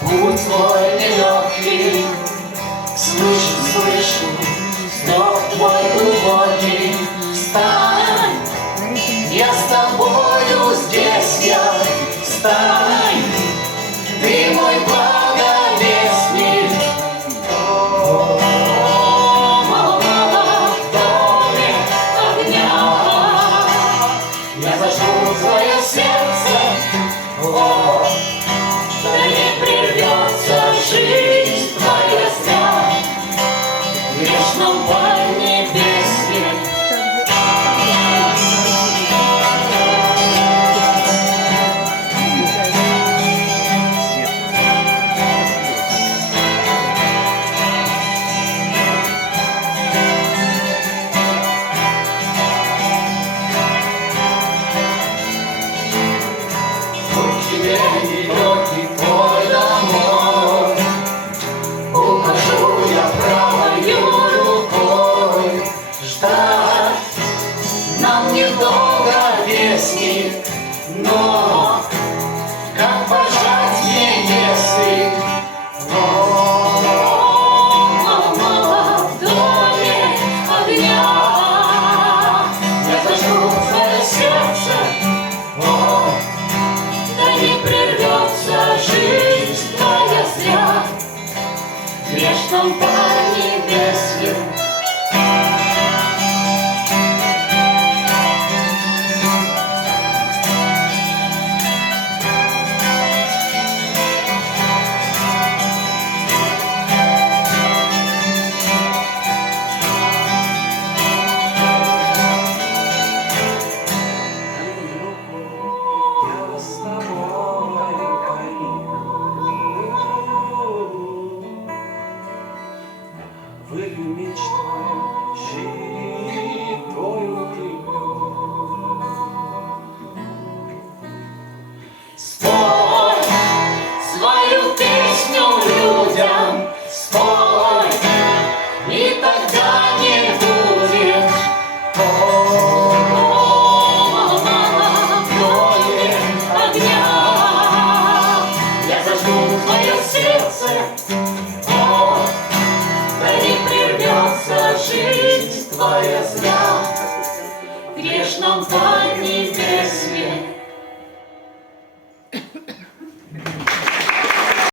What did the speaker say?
Путь твой нелегкий, слышу, снова твой глубокий. Встань, я с тобою здесь, я встань, ты мой благовестник. В доме огня я зажгу твое сердце. Да не прервется жизнь твоя зря в грешном поднебесье. Путь тебе нелегкий твой домой, ухожу я правою рукой. Ждать нам недолго, вестник, но как пожать мне, если в доме огня я зажгу твое сердце. Да не прервется жизнь твоя зря в грешном поднебесье. Вылью мечтой твою Спой свою песню людям, спой, и тогда не будет боли огня. Я зажгу твое сердце. Да не прервется жизнь твоя зря в грешном